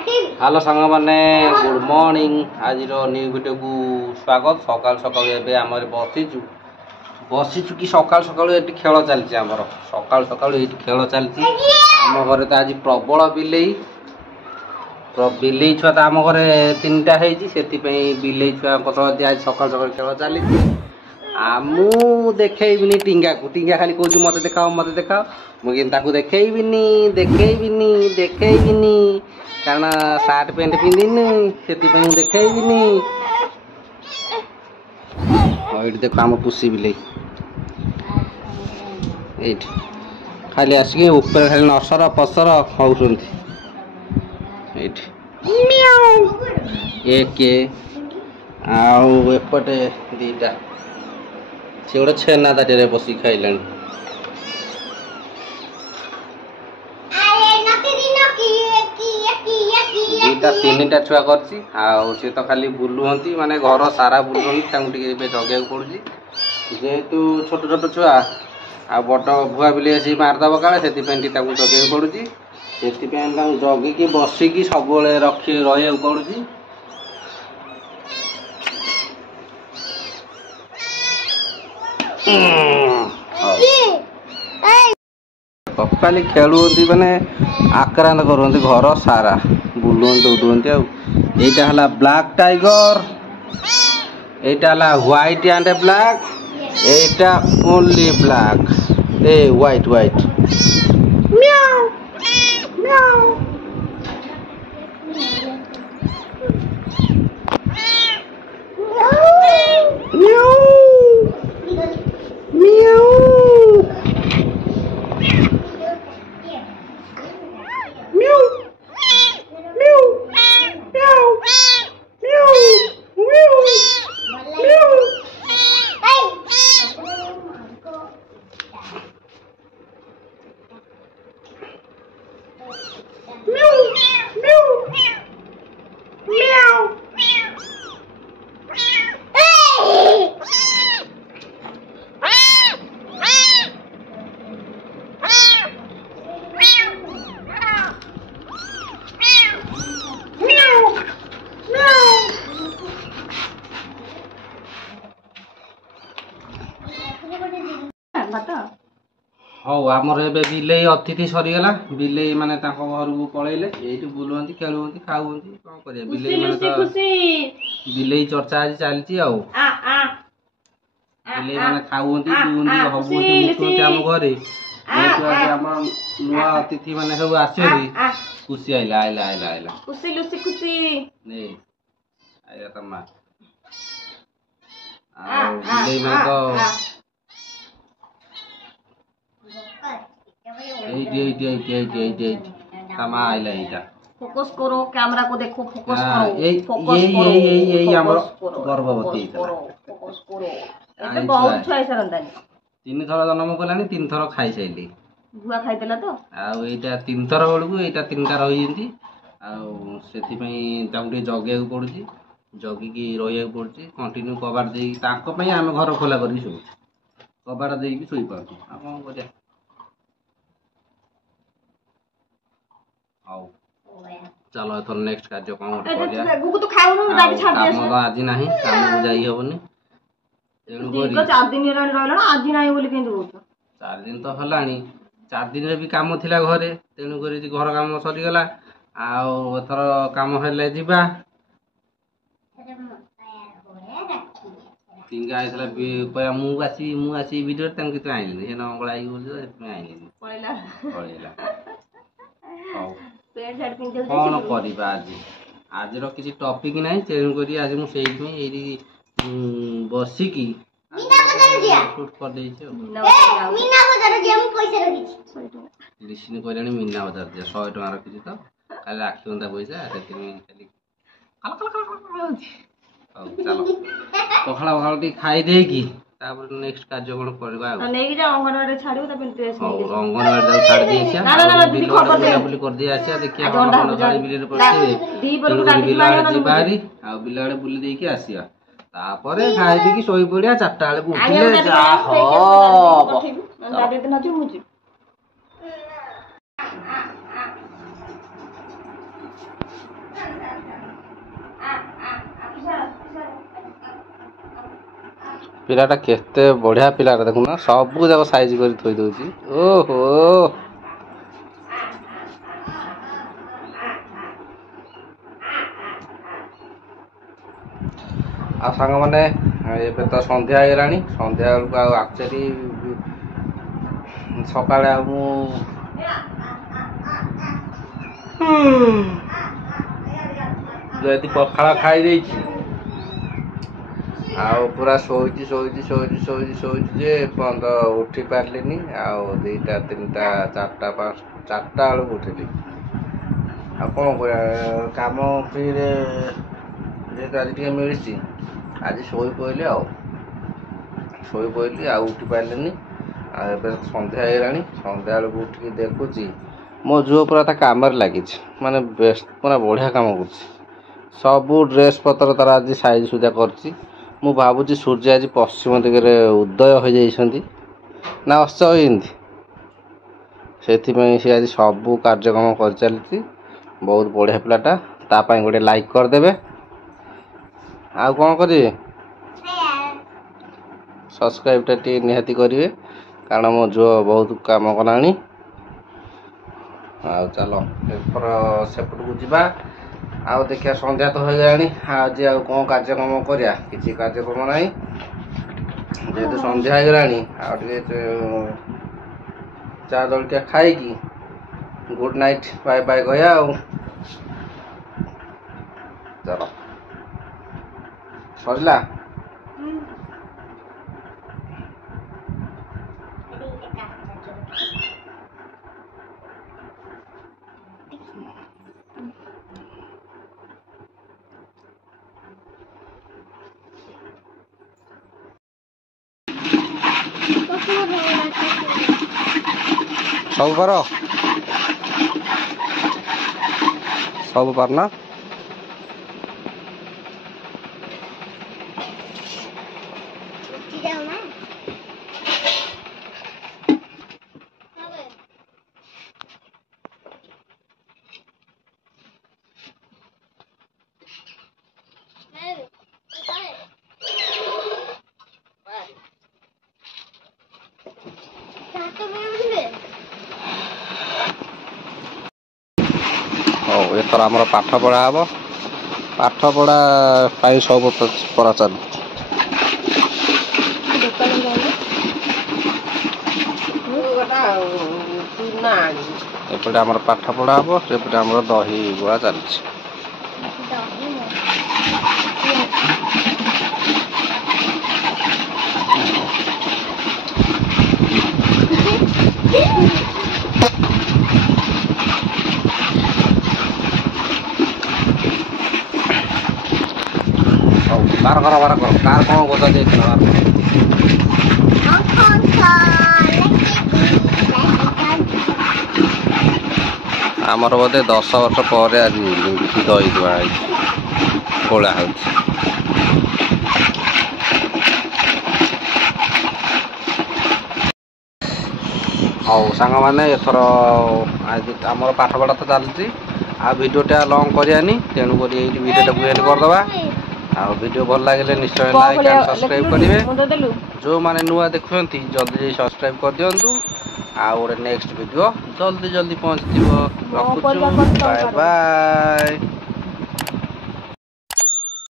Hello सांग मैंने good morning आज न्यू वीडियो को स्वागत सकाल सकाल एवं आम बसीचु बसीचु कि सकाल सकाल ये खेल चलती आमर सकाल सकाल ये खेल चलती आम घर तो आज प्रबल बिलेई बिलेई छुआ तो आम घर तीन टा से बिलेई छुआ आज सकाल सकाल खेल चली आमु देखनी टींगा को टींगा खाली कौच मत देखाओ मुझे देखनी देखनी कारण सार्ट पैंट पिंधिनी से देखनी ये देख आम पुषी बिले खाली आसिक ऊपर खाली नसर पसर हौं एक आपटे दीटा से गोटे छेना ताटे बस खाइला दीटा तीन टा छुआ कर तो खाली बुलुंती माने घर सारा बुलुंती जगे पड़ी जेहेतु छोट छोट छुआ आ बड़ भुआ बिले आसी मारदेव काले से जगे पड़ी से जगिकी बसिकी सब रहा पड़ी खाली खेलुंती माने आक्रांत करते घर सारा बुलुंत उड़ुंती आईटा हला ब्लैक टाइगर एटा हला white and black Etah only black a white white म्याऊ म्याऊ म्याऊ म्याऊ हौ आमर ए बिलेई अतिथि सरीगला बिलेई माने घर को पलैले ये बुलुंती खेलुंती खाऊंती कौन कर बिलेई माने बिलेई चर्चा आज चलती बिलेई माने खाऊंती पिउंती हबुंती मुतुंती आम घरे आम नुआ अतिथि माने सब आसरी खुशी आइला आइला आइला आइला खुशी लुसी खुशी ने आइला तम्मा आ बिलेई माने तो फोकस करो कैमरा को देखो फोकस करो यही गर्भवती फोकस करो एते बहुत छुआ सरंदानी तीन थर जन्म कलानी तीन थर खाई साइली भुआ खाइदेला तो आ एटा तीन थर बेलू एटा तीनटा रही जंती आ सेति पई ताउटे जगे पड़ुची जगिकी रहिया पड़ुची कंटिन्यू कबाड़ देई ताको पई हम घर खोला करी सो कबाड़ देई की सोई पाछु आ कोन करिया चलो एथर नेक्स्ट कार्य कौन आज ना काम जाई हेनी चार दिन तो हलानी 4 दिन भी काम थिला घरे तेणुक घर काम सरीगला आथर काम हेले जिबा तीन आईला मु आसी वीडियो कितने आइलिनी से नंगला आइलिनी पळेला कौन करवा आज किसी टॉपिक ना तेणुक आज मुझे बसिकी शूट कर लिसन कहले मीना बजार दिया 100 टଙ୍କା रखी तो खाली राखी बंधा पैसा चलो पखाड़ा पखाड़ा खाई देगी नेक्स्ट कार्य कौन करवा अंगनवाड़ी छाड़ू अंगनवाड़ी छाड़ दी कर दी आसिया देखिए बिल आड़े बुली देकी आसिया तापर खाई पी शोई पड़िया 4टा बेलू उठिले ପିଲାଟା କେତେ ବଢିଆ ପିଲାଟା ଦେଖୁନ ସବୁ ଯାକ ସାଇଜ କରି ଥୋଇ ଦଉଛି। ଓହୋ ଆଉ ସାଙ୍ଗମାନେ ଏବେ ତ ସନ୍ଧ୍ୟା ହେଇଗଲାଣି। ସନ୍ଧ୍ୟା ବେଳକୁ ଆଉ ଆକ୍ଚୁଆଲି ସକାଳେ ଆଉ ମୁଁ ଯଦି ପଖାଳ ଖାଇ ଦେଇଛି ଆଉ ପୁରା ଶୋଇଛି ଯେ ପର୍ଯ୍ୟନ୍ତ ଉଠି ପାରିଲିନି। ଆଉ 2ଟା 3ଟା 4ଟା 4ଟା ବେଳକୁ ଉଠିଲି। ଆଉ କ'ଣ କରିବା କାମ ଫ୍ରିରେ ଯେହେତୁ ଆଜି ଟିକେ ମିଳିଛି ଆଜି ଶୋଇ ପଡ଼ିଲି ଆଉ ଉଠି ପାରିଲିନି। ଆଉ ଏବେ ସନ୍ଧ୍ୟା ହେଇଗଲାଣି। ସନ୍ଧ୍ୟା ବେଳକୁ ଉଠିକି ଦେଖୁଛି ମୋ ଝିଅ ପୁରା ତା କାମରେ ଲାଗିଛି, ମାନେ ପୁରା ବଢ଼ିଆ କାମ କରୁଛି। ସବୁ ଡ୍ରେସ୍ ପତ୍ର ତାର ଆଜି ସାଇଜ ସୁଜା କରିଛି। ମୁଁ ଭାବୁଛି ସୂର୍ଯ୍ୟ ଆଜି ପଶ୍ଚିମ ଦିଗରେ ଉଦୟ ହୋଇଯାଇଛନ୍ତି ନା ଅସ୍ତ ହୋଇଛନ୍ତି, ସେଥିପାଇଁ ସେ ଆଜି ସବୁ କାର୍ଯ୍ୟକ୍ରମ କରିଚାଲିଛି। ବହୁତ ବଢ଼ିଆ ପିଲାଟା, ତା ପାଇଁ ଗୋଟେ ଲାଇକ୍ କରିଦେବେ। ଆଉ କ'ଣ କରିବେ, ସବସ୍କ୍ରାଇବ୍ଟା ଟିକେ ନିହାତି କରିବେ, କାରଣ ମୋ ଝିଅ ବହୁତ କାମ କଲାଣି। ଆଉ ଚାଲ ଏଥର ସେପଟକୁ ଯିବା। ଆଉ ଦେଖିବା ସନ୍ଧ୍ୟା ତ ହୋଇଗଲାଣି। ଆଜି ଆଉ କ'ଣ କାର୍ଯ୍ୟକ୍ରମ କରିବା, କିଛି କାର୍ଯ୍ୟକ୍ରମ ନାହିଁ। ଯେହେତୁ ସନ୍ଧ୍ୟା ହେଇଗଲାଣି ଆଉ ଟିକେ ଚା ଜଳଖିଆ ଖାଇକି ଗୁଡ୍ ନାଇଟ୍ ବାଏ ବାଏ କହିବା। ଆଉ ଚାଲ ସରିଲା। ସବୁ କର, ସବୁ ପାର ନା। ହଉ ଏଥର ଆମର ପାଠ ପଢ଼ା ହେବ। ପାଠ ପଢ଼ା ପାଇଁ ସବୁ ପଢ଼ା ଚାଲିଛି। ଏପଟେ ଆମର ପାଠ ପଢ଼ା ହେବ, ସେପଟେ ଆମର ଦହି ଗୁଳା ଚାଲିଛି। ବାର କର କାହାର କ'ଣ କଥା ଦେଇଥିଲା। ଆମର ବୋଧେ 10 ବର୍ଷ ପରେ ଆଜି ଦହି ଦୁଆ ହେଇଛି, ଖୋଳା ହେଉଛି। ହଉ ସାଙ୍ଗମାନେ ଏଥର ଆଜି ଆମର ପାଠପଢ଼ା ତ ଚାଲିଛି। ଆଉ ଭିଡ଼ିଓଟା ଲଙ୍ଗ୍ କରିବାନି, ତେଣୁକରି ଏଇଠି ଭିଡ଼ିଓଟାକୁ ଏଣ୍ଡ୍ କରିଦେବା। ଆଉ ଭିଡ଼ିଓ ଭଲ ଲାଗିଲେ ନିଶ୍ଚୟ ଲାଇକ୍ ଆଣ୍ଡ ସବସ୍କ୍ରାଇବ୍ କରିବେ। ଯେଉଁମାନେ ନୂଆ ଦେଖୁଛନ୍ତି ଜଲ୍ଦି ସବସ୍କ୍ରାଇବ୍ କରିଦିଅନ୍ତୁ। ଆଉ ଗୋଟେ ନେକ୍ସଟ ଭିଡ଼ିଓ ଜଲ୍ଦି ପହଞ୍ଚିଯିବ। ରଖୁଛୁ, ବାଏ ବାଏ।